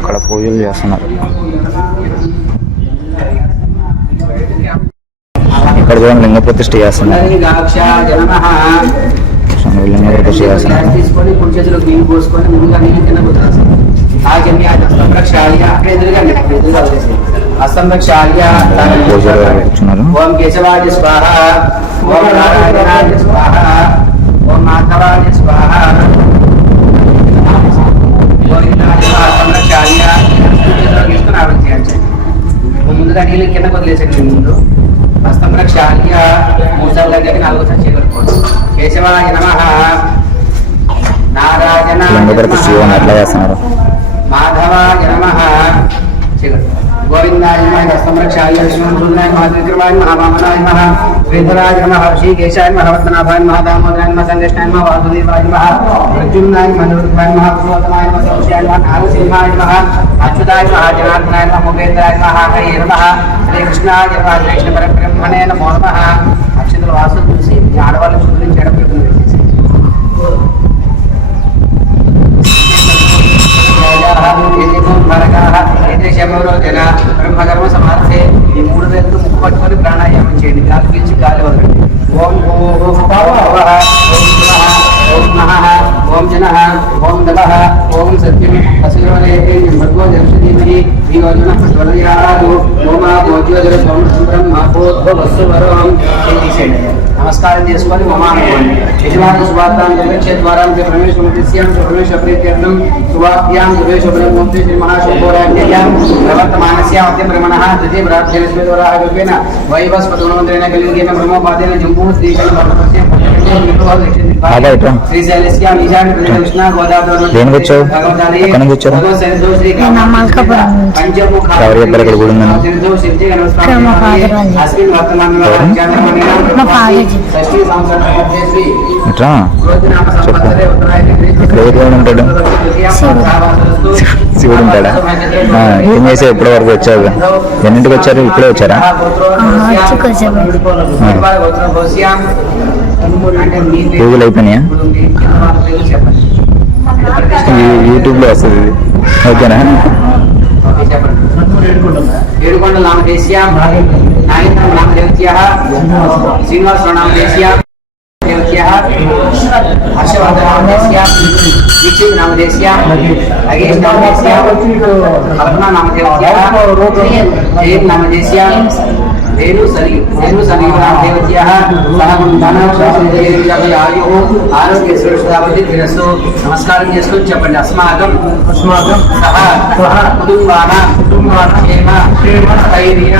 ఇక్కడ పూజలు చేస్తున్నారు. ఇక్కడ కూడా లింగ ప్రతిష్ఠ చేస్తున్నారు. లింగ ప్రతిష్ఠ చేస్తున్నారు. ఓం కేశవాయ స్వాహ, ఓం నారాయణాయ స్వాహ, ఓం మాధవాయ స్వాహ, ముందుగా నీళ్ళు కింద వదిలేసండి. ముందు హస్తం ప్రక్షాళ్య 3 సార్లు దగ్గర 4 సార్లు చేయగలుగుతారు. కేశవాయ నమః, నారాయణ మాధవాయ నమః, గోవిందాయ నమః, హస్తమ్రక్షాయ విష్ణుంజునాయ మహావిక్రమాయ మహావామనాయ నమః, శ్రీధరాయ నమః, శ్రీకేశాయ నమః, భరతనాభాయ నమః, దామోదరాయ నమః, సంకృష్ణాయ నమః, వాసుదేవాయ నమః, ప్రద్యుమ్నాయ నమః, నిరుద్ధాయ నమః, పురుషోత్తమాయ నమః, సంశయాయ నమః, నాగసింహాయ నమః, అచ్యుతాయ నమః, జనార్దనాయ నమః, ముఖేంద్రాయ నమః, హరే నమః, శ్రీకృష్ణాయ నమః, శ్రీకృష్ణ పరబ్రహ్మణే నమో నమః. అక్షతలు వాసులు చూసి ఆడవాళ్ళు చూపించి ఎడపెట్టుకుని వేసేసి బ్రహ్మకర్మ సమాధే ఈ 3 వేలతో ముక్కు పట్టుకొని ప్రాణాయామం చేయండి. గాలి పీల్చి గాలి వదలండి. ఓం ఓం నమః, ఓం జనః, ఓం దమః, ఓం సత్యం అసురవలయతే భర్గో జర్షదీమహి ధియోజన ప్రచోదయాత్ ఓమా భోజ్యోజర బ్రహ్మ భూద్భవస్సువరం చేసేయండి. నమస్కారం చేసుకొని మమానుకోండి. యజమాన శుభార్థాం నిర్వక్షే ద్వారాం ప్రవేశముద్దేశ్యాం ప్రవేశ ప్రీత్యర్థం శుభాభ్యాం ప్రవేశ బ్రహ్మోక్తి శ్రీ మహాశుభోరాజ్ఞాం ప్రవర్తమానస్యాం అత్యం బ్రహ్మణః ద్వితీయ ప్రార్థన స్వేదోరాహ రూపేణ వైవస్పతోమంత్రేణ కలియుగేన బ్రహ్మోపాదేన జంబూ శ్రీకల భక్తస్య శ్రీశైలస్యాం ఈశాన్య ప్రదేశ కృష్ణ గోదావరి శివుడు ఉంటాడా? ఏం చేసా? ఇప్పటి వరకు వచ్చావు? ఎన్నింటికి వచ్చారు? ఇప్పుడే వచ్చారా? పూజలు అయిపోయినాయా? యూట్యూబ్లో వస్తుంది. ఓకేనా? ఏడుకొండ నామదేశ్యాం, నాగేంద్రం నామదేవత్యాః, శ్రీనివాస నామదేశ్యాం దేవత్యాః, హర్షవర్ధన నామదేశ్యాం, దీక్షిత్ నామదేశ్యాం, నగేష్ నామదేశ్యాం, కల్పన నామదేవత్యాః, జయన్ నామదేశ్యాం, రేణు సరియు నామదేవత్యాః, ఆయుః ఆరోగ్య సురక్షితావతి తిరస్సు. నమస్కారం చేసుకొని చెప్పండి. అస్మాకం సహ కుటుంబానాం క్షేమ స్థైర్య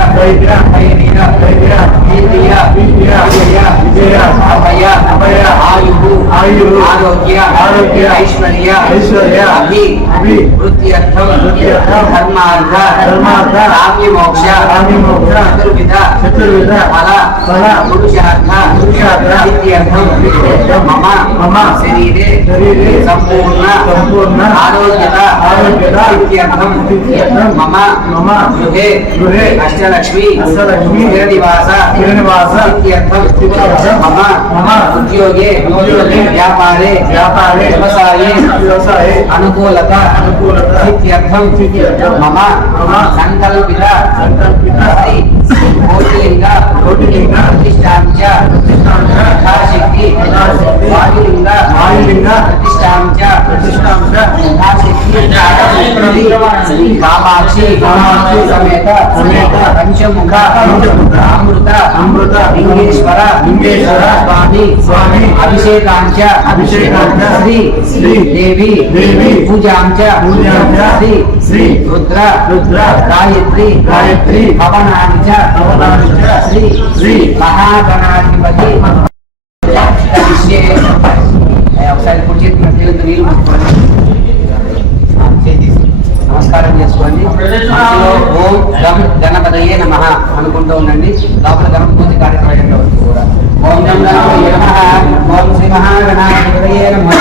అభయ ఆయుః ఆరోగ్య ఐశ్వర్య వృత్త్యర్థం ధర్మార్థ కామ్య మోక్ష చతుర్విధ ఫల పురుషార్థ మమ శరీరే సంపూర్ణ ఆరోగ్యత మమ గృహే అష్టలక్ష్మి స్థిరనివాస మమ ఉద్యోగే వ్యాపారే వ్యవసాయే అనుకూలత మమ సంకల్పిత కోటిలింగ ప్రతిష్టాం చ యథాశక్తి వాయులింగ ప్రతిష్టాం చ యథాశక్తి కామాక్షి సమేత పంచముఖ అమృత లింగేశ్వర స్వామి అభిషేకాంచ శ్రీ దేవి పూజాంచ శ్రీ రుద్ర గాయత్రి పవనాంచ శ్రీ మహాగణాధిపతి. ఒకసారి కుర్చీతో నీళ్ళు ముట్టుకోండి. నమస్కారం చేసుకోండి. ఓం గం గణపతయే నమః అనుకుంటూ ఉండండి. లోపల గణపతి పూజ కార్యక్రమం కూడా ఓం గం గణపతయే నమః, ఓం శ్రీ మహాగణాధిపతయే నమః,